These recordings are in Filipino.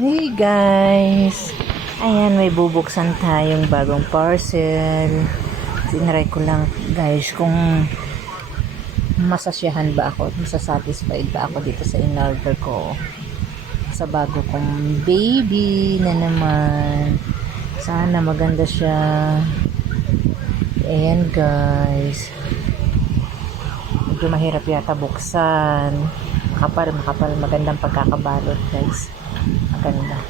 Hey guys! Ayan, may bubuksan tayong bagong parcel. Tinry ko lang guys kung masasyahan ba ako, masasatisfied ba ako dito sa in-order ko. Sa bago kong baby na naman. Sana maganda siya. Ayan guys. Medyo mahirap yata buksan. Makapal, magandang pagkakabalot guys. Maganda.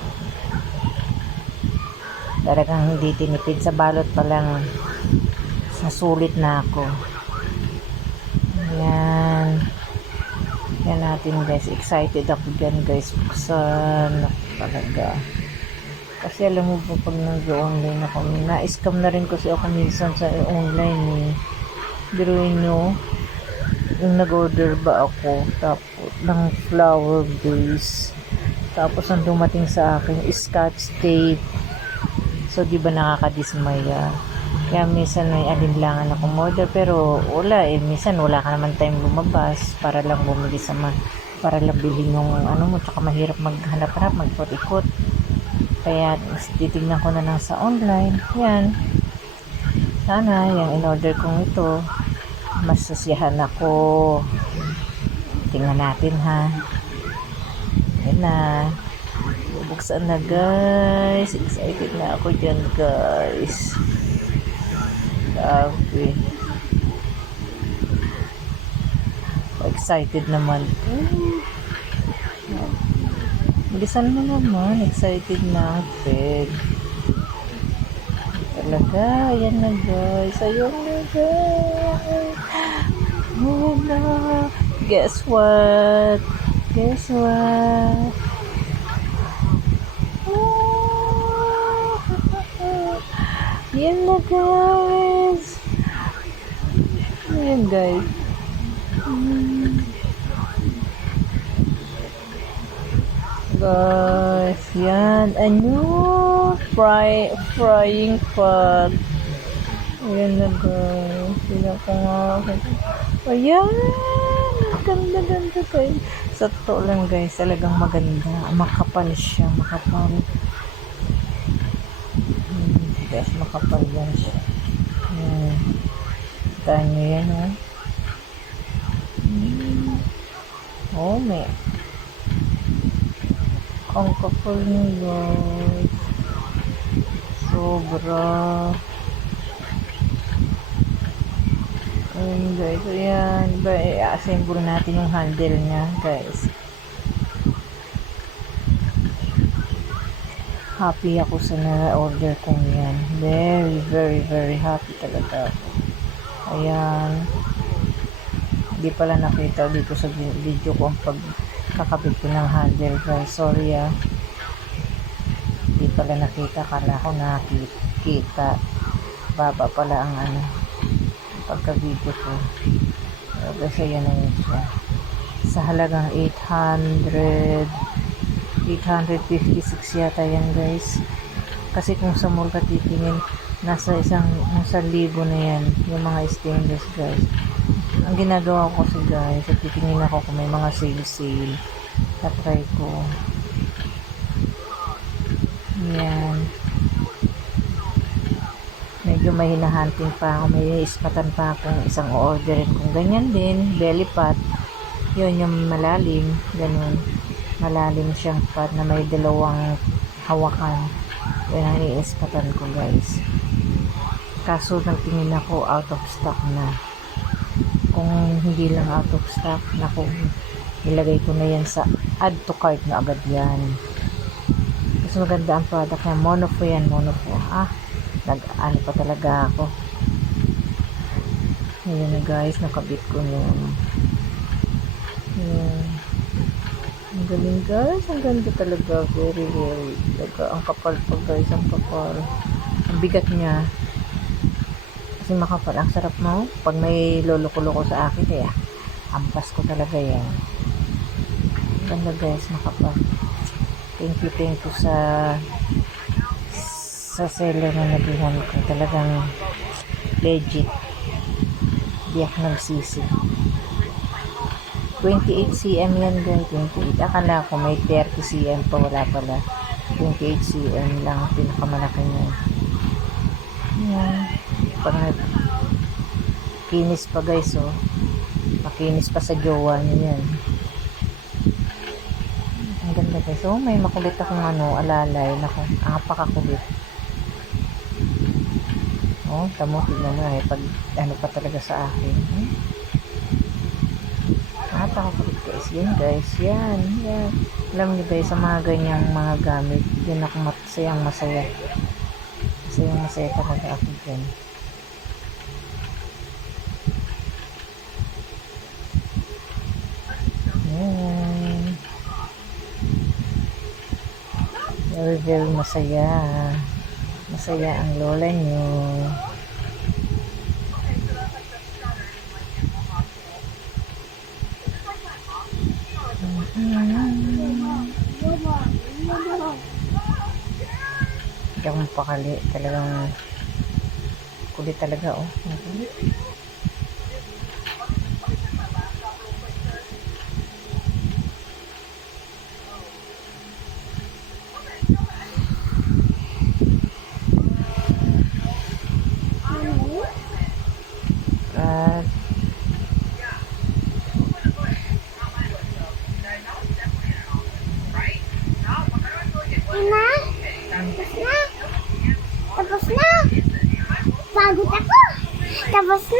Talagang hindi tinipid sa balot pa lang. Nasulit na ako. Ayan. Yan natin guys. Excited ako dyan guys. Buksan. Talaga. Kasi alam mo po pag nag-online ako, na-scam na rin kasi ako minsan sa online eh. Biruin nyo. Yung nag-order ba ako tapos ng flower base. Tapos ang dumating sa akin scotch tape. So di ba nakakadismaya. Kaya minsan may alinlangan akong order pero wala eh. Minsan wala ka naman time lumabas para lang bumili para lang bilhin yung ano mo. Tsaka mahirap maghanap-hanap, magpot-ikot. Kaya titignan ko na lang sa online. Yan. Sana yung in-order kong ito masasiyahan ako. Tingnan natin ha. Yan na. Bubuksan na guys. Excited na ako dyan guys. Grabe. Excited naman. Bilisan mo naman. Excited na. Peg. Talaga. Ayan na guys. Ayun na guys. Oh no. Guess what? Guess what? Yan na guys. Yan guys. Guys, yan. A new frying pan. Yan na guys. Sila ko nga. Ayan. Ganda guys. Sa totoo lang guys, talagang maganda. Makapal siya. Makapal. Guys, makapal yan siya. Kita nyo yan oh. Oh, may ang kapal nyo guys. Sobra. Ayan guys. Ayan. I-assemble natin yung handle nya guys. Happy ako sa na-order kong yan. Very happy talaga ako. Ayan. Hindi pala nakita dito sa video ko ang pagkakabit ko ng handle guys. Sorry ah. Hindi pala nakita. Kala ko nakita. Baba pala ang ano. Pagka-video ko. Kasi yan na yun siya. Sa halagang 856 yata yan guys. Kasi kung sa mall ka titingin, nasa 1,000 na yan yung mga stainless guys. Ang ginagawa ko kasi guys, at titingin ako kung may mga sale na try ko. Yan. Medyo may hinahanting pa ako, may ispatan pa akong isang orderin kung ganyan din, belly pot. Yun yung malalim, ganun. Malalim siyang pot na may dalawang hawakan. Yan ang iispatan ko guys. Kaso nagtingin ako out of stock na. Kung hindi lang out of stock, naku, ilagay ko na yan sa add to cart na agad yan. Kasi maganda ang product niya. Monofo yan, monofo. Nag-ano pa talaga ako. Ayan na guys, nakabit ko na. Ayan. Ang galing guys, ang ganda talaga. Very talaga. Ang kapal pa guys, ang kapal. Ang bigat niya. Kasi makapal. Ang sarap mo. Pag may lolo-loko sa akin, kaya ampas ko talaga yan. Ang ganda guys, makapal. Thank you sa seller na nabihan ko. Talagang legit. Di ako nagsisi. 28 cm yan guys, 28. Akala ko may 30 cm pa, wala pala. 28 cm lang, pinakamalaki niya. Yan. Pag kinis pa guys, oh. Makinis pa sa jowa niya yan. Ang ganda guys. Oh, may makulit akong alalay. Naku, napakakulit. Oh, tamo, tignan mo na pag pa talaga sa akin. Napakakulit guys. Yan guys, yan. Alam niyo guys, sa mga ganyang mga gamit, yan ako masayang masaya. Masayang masaya talaga ako dyan. Yan. Very, very masaya. Masaya ang lola nyo. Hindi ako mapakali. Talagang kulit talaga, oh. Kulit. At Tapos na. Pagod ako. Tapos na.